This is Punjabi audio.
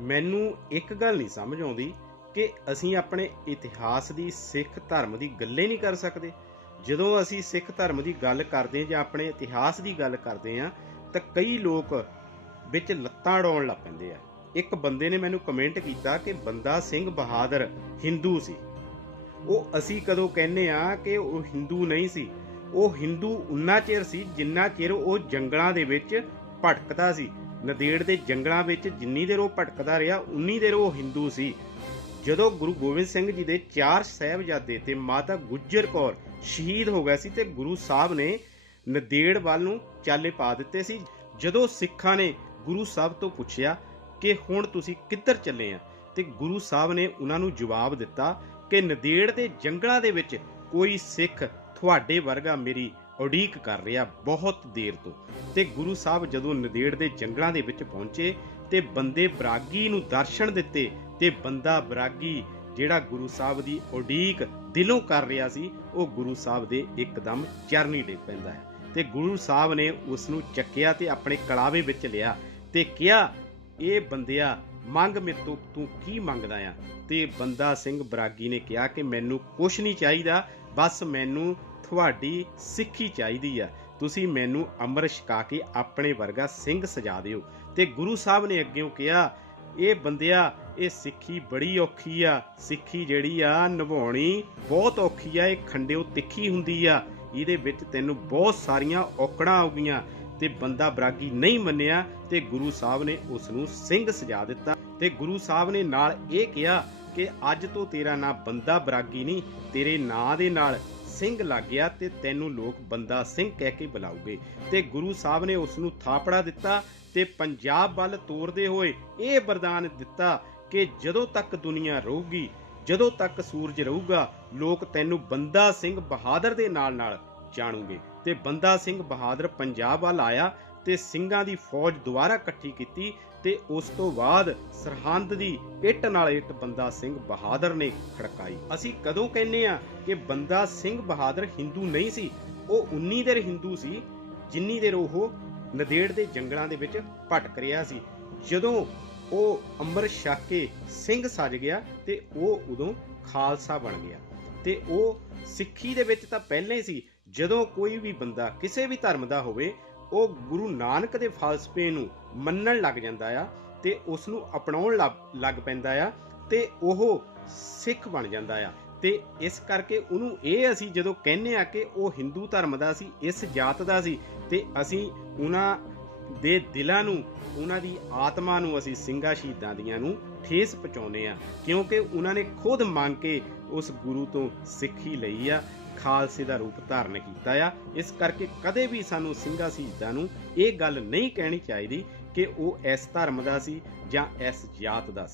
ਮੈਨੂੰ ਇੱਕ ਗੱਲ ਨਹੀਂ ਸਮਝ ਆਉਂਦੀ ਕਿ ਅਸੀਂ ਆਪਣੇ ਇਤਿਹਾਸ ਦੀ ਸਿੱਖ ਧਰਮ ਦੀ ਗੱਲੇ ਨਹੀਂ ਕਰ ਸਕਦੇ। ਜਦੋਂ ਅਸੀਂ ਸਿੱਖ ਧਰਮ ਦੀ ਗੱਲ ਕਰਦੇ ਜਾਂ ਆਪਣੇ ਇਤਿਹਾਸ ਦੀ ਗੱਲ ਕਰਦੇ ਹਾਂ, ਤਾਂ ਕਈ ਲੋਕ ਵਿੱਚ ਲੱਤਾਂ ਅੜਾਉਣ ਲੱਗ ਪੈਂਦੇ ਆ। ਇੱਕ ਬੰਦੇ ਨੇ ਮੈਨੂੰ ਕਮੈਂਟ ਕੀਤਾ ਕਿ ਬੰਦਾ ਸਿੰਘ ਬਹਾਦਰ ਹਿੰਦੂ ਸੀ। ਉਹ ਅਸੀਂ ਕਦੋਂ ਕਹਿੰਨੇ ਆ ਕਿ ਉਹ ਹਿੰਦੂ ਨਹੀਂ ਸੀ। ਉਹ ਹਿੰਦੂ ਉਨਾ ਚਿਰ ਸੀ ਜਿੰਨਾ ਚਿਰ ਉਹ ਜੰਗਲਾਂ ਦੇ ਵਿੱਚ ਭਟਕਦਾ ਸੀ। ਨਦੇੜ ਦੇ ਜੰਗਲਾਂ ਵਿੱਚ ਜਿੰਨੀ ਦੇਰ ਉਹ ਭਟਕਦਾ ਰਿਹਾ, ਉਨੀ ਦੇਰ ਉਹ ਹਿੰਦੂ ਸੀ। ਜਦੋਂ ਗੁਰੂ ਗੋਬਿੰਦ ਸਿੰਘ ਜੀ ਦੇ ਚਾਰ ਸਹਿਬਜ਼ਾਦੇ ਤੇ ਮਾਤਾ ਗੁਜਰ ਕੌਰ ਸ਼ਹੀਦ ਹੋ ਗਏ ਸੀ ਤੇ ਗੁਰੂ ਸਾਹਿਬ ਨੇ ਨਦੇੜ ਵੱਲ ਨੂੰ ਚਾਲੇ ਪਾ ਦਿੱਤੇ ਸੀ, ਜਦੋਂ ਸਿੱਖਾਂ ਨੇ ਗੁਰੂ ਸਾਹਿਬ ਤੋਂ ਪੁੱਛਿਆ ਕਿ ਹੁਣ ਤੁਸੀਂ ਕਿੱਧਰ ਚੱਲੇ ਆ, ਤੇ ਗੁਰੂ ਸਾਹਿਬ ਨੇ ਉਹਨਾਂ ਨੂੰ ਜਵਾਬ ਦਿੱਤਾ ਕਿ ਨਦੇੜ ਦੇ ਜੰਗਲਾਂ ਦੇ ਵਿੱਚ ਕੋਈ ਸਿੱਖ ਤੁਹਾਡੇ ਵਰਗਾ ਮੇਰੀ ਉਡੀਕ ਕਰ ਰਿਹਾ ਬਹੁਤ ਦੇਰ ਤੋਂ। ਤੇ ਗੁਰੂ ਸਾਹਿਬ ਜਦੋਂ ਨਦੇੜ ਦੇ ਜੰਗਲਾਂ ਦੇ ਵਿੱਚ ਪਹੁੰਚੇ ਤੇ ਬੰਦੇ ਬਰਾਗੀ ਨੂੰ ਦਰਸ਼ਨ ਦਿੱਤੇ ਤੇ ਬੰਦਾ ਬਰਾਗੀ ਜਿਹੜਾ ਗੁਰੂ ਸਾਹਿਬ ਦੀ ਉਡੀਕ ਦਿਲੋਂ ਕਰ ਰਿਹਾ ਸੀ, ਉਹ ਗੁਰੂ ਸਾਹਿਬ ਦੇ ਇੱਕਦਮ ਚਰਨੀ ਡਿੱਗ ਪੈਂਦਾ ਹੈ। ਤੇ ਗੁਰੂ ਸਾਹਿਬ ਨੇ ਉਸ ਨੂੰ ਚੱਕਿਆ ਤੇ ਆਪਣੇ ਕਲਾਵੇ ਵਿੱਚ ਲਿਆ ਤੇ ਕਿਹਾ, ਇਹ ਬੰਦਿਆ, ਮੰਗ ਮੇਰੇ ਤੋਂ ਤੂੰ ਕੀ ਮੰਗਦਾ ਆ? ਤੇ ਬੰਦਾ ਸਿੰਘ ਬਰਾਗੀ ਨੇ ਕਿਹਾ ਕਿ ਮੈਨੂੰ ਕੁਝ ਨਹੀਂ ਚਾਹੀਦਾ, ਬਸ ਮੈਨੂੰ ਤੁਹਾਡੀ ਸਿੱਖੀ ਚਾਹੀਦੀ ਆ। ਤੁਸੀਂ ਮੈਨੂੰ ਅੰਮ੍ਰਿਤ ਛਕਾ ਕੇ ਆਪਣੇ ਵਰਗਾ ਸਿੰਘ ਸਜਾ ਦਿਓ। ਤੇ ਗੁਰੂ ਸਾਹਿਬ ਨੇ ਅੱਗੇ ਕਿਹਾ, ਇਹ ਬੰਦਿਆ, ਇਹ ਸਿੱਖੀ ਬੜੀ ਔਖੀ ਆ। ਸਿੱਖੀ ਜਿਹੜੀ ਆ, ਨਿਭਾਉਣੀ ਬਹੁਤ ਔਖੀ ਆ। ਇਹ ਖੰਡਿਓ ਤਿੱਖੀ ਹੁੰਦੀ ਆ। ਇਹਦੇ ਵਿੱਚ ਤੈਨੂੰ ਬਹੁਤ ਸਾਰੀਆਂ ਔਕੜਾਂ ਆਉਗੀਆਂ ਤੇ ਬੰਦਾ ਬਰਾਗੀ ਨਹੀਂ ਮੰਨਿਆ। ਤੇ ਗੁਰੂ ਸਾਹਿਬ ਨੇ ਉਸ ਨੂੰ ਸਿੰਘ ਸਜਾ ਦਿੱਤਾ। ਤੇ ਗੁਰੂ ਸਾਹਿਬ ਨੇ ਨਾਲ ਇਹ ਕਿਹਾ ਕਿ ਅੱਜ ਤੋਂ ਤੇਰਾ ਨਾਂ ਬੰਦਾ ਬਰਾਗੀ ਨਹੀਂ, ਤੇਰੇ ਨਾਂ ਦੇ ਨਾਲ ਸਿੰਘ ਲੱਗ ਗਿਆ ਤੇ ਤੈਨੂੰ ਲੋਕ ਬੰਦਾ ਸਿੰਘ ਕਹਿ ਕੇ ਬੁਲਾਉਗੇ ਤੇ ਗੁਰੂ ਸਾਹਿਬ ਨੇ ਉਸ ਨੂੰ ਥਾਪੜਾ ਦਿੱਤਾ ਤੇ ਪੰਜਾਬ ਵੱਲ ਤੋਰਦੇ ਹੋਏ ਇਹ ਵਰਦਾਨ ਦਿੱਤਾ ਕਿ ਜਦੋਂ ਤੱਕ ਦੁਨੀਆ ਰਹੂਗੀ, ਜਦੋਂ ਤੱਕ ਸੂਰਜ ਰਹੂਗਾ, ਲੋਕ ਤੈਨੂੰ ਬੰਦਾ ਸਿੰਘ ਬਹਾਦਰ ਦੇ ਨਾਲ ਨਾਲ ਜਾਣੂਗੇ। ਤੇ ਬੰਦਾ ਸਿੰਘ ਬਹਾਦਰ ਪੰਜਾਬ ਵੱਲ ਆਇਆ ਤੇ ਸਿੰਘਾਂ ਦੀ ਫੌਜ ਦੁਬਾਰਾ ਇਕੱਠੀ ਕੀਤੀ ਤੇ ਉਸ ਤੋਂ ਬਾਅਦ ਸਰਹੰਦ ਦੀ ਇੱਟ ਨਾਲ ਇੱਟ ਬੰਦਾ ਸਿੰਘ ਬਹਾਦਰ ਨੇ ਖੜਕਾਈ। ਅਸੀਂ ਕਦੋਂ ਕਹਿੰਨੇ ਆ ਕਿ ਬੰਦਾ ਸਿੰਘ ਬਹਾਦਰ ਹਿੰਦੂ ਨਹੀਂ ਸੀ, ਉਹ ਉਨੀ ਦੇਰ ਹਿੰਦੂ ਸੀ, ਜਿੰਨੀ ਦੇਰ ਉਹ ਨਦੇੜ ਦੇ ਜੰਗਲਾਂ ਦੇ ਵਿੱਚ ਭਟਕ ਰਿਹਾ ਸੀ। ਜਦੋਂ ਉਹ ਅੰਮ੍ਰਿਤ ਛਕ ਕੇ ਸਿੰਘ ਸੱਜ ਗਿਆ ਤੇ ਉਹ ਉਦੋਂ ਖਾਲਸਾ ਬਣ ਗਿਆ। ਤੇ ਉਹ ਸਿੱਖੀ ਦੇ ਵਿੱਚ ਤਾਂ ਪਹਿਲਾਂ ਹੀ ਸੀ, ਜਦੋਂ ਕੋਈ ਵੀ ਬੰਦਾ ਕਿਸੇ ਵੀ ਧਰਮ ਦਾ ਹੋਵੇ ਉਹ ਗੁਰੂ ਨਾਨਕ ਦੇ ਫਲਸਫੇ ਨੂੰ ਮੰਨਣ ਲੱਗ ਜਾਂਦਾ ਆ ਤੇ ਉਸ ਨੂੰ ਅਪਣਾਉਣ ਲੱਗ- ਲੱਗ ਪੈਂਦਾ ਆ ਤੇ ਉਹ ਸਿੱਖ ਬਣ ਜਾਂਦਾ ਆ। ਤੇ ਇਸ ਕਰਕੇ ਉਹਨੂੰ ਇਹ ਅਸੀਂ ਜਦੋਂ ਕਹਿੰਨੇ ਆ ਕਿ ਉਹ ਹਿੰਦੂ ਧਰਮ ਦਾ ਸੀ, ਇਸ ਜਾਤ ਦਾ ਸੀ, ਤੇ ਅਸੀਂ ਉਹਨਾਂ ਦੇ ਦਿਲਾਂ ਨੂੰ, ਉਹਨਾਂ ਦੀ ਆਤਮਾ ਨੂੰ ਅਸੀਂ ਸਿੰਘਾਂ ਸ਼ਹੀਦਾਂ ਦੀਆਂ ਨੂੰ ਠੇਸ ਪਹੁੰਚਾਉਂਦੇ ਆ। ਕਿਉਂਕਿ ਉਹਨਾਂ ਨੇ ਖੁਦ ਮੰਗ ਕੇ ਉਸ ਗੁਰੂ ਤੋਂ ਸਿੱਖੀ ਲਈ ਆ ਖਾਲਸੇ ਦਾ ਰੂਪ ਧਾਰਨ ਕੀਤਾ ਆ। ਇਸ ਕਰਕੇ ਕਦੇ ਵੀ ਸਾਨੂੰ ਸਿੰਘਾਂ ਸ਼ਹੀਦਾਂ ਨੂੰ ਇਹ ਗੱਲ ਨਹੀਂ ਕਹਿਣੀ ਚਾਹੀਦੀ ਕਿ ਉਹ ਇਸ ਧਰਮ ਦਾ ਸੀ ਜਾਂ ਇਸ ਜਾਤ ਦਾ ਸੀ।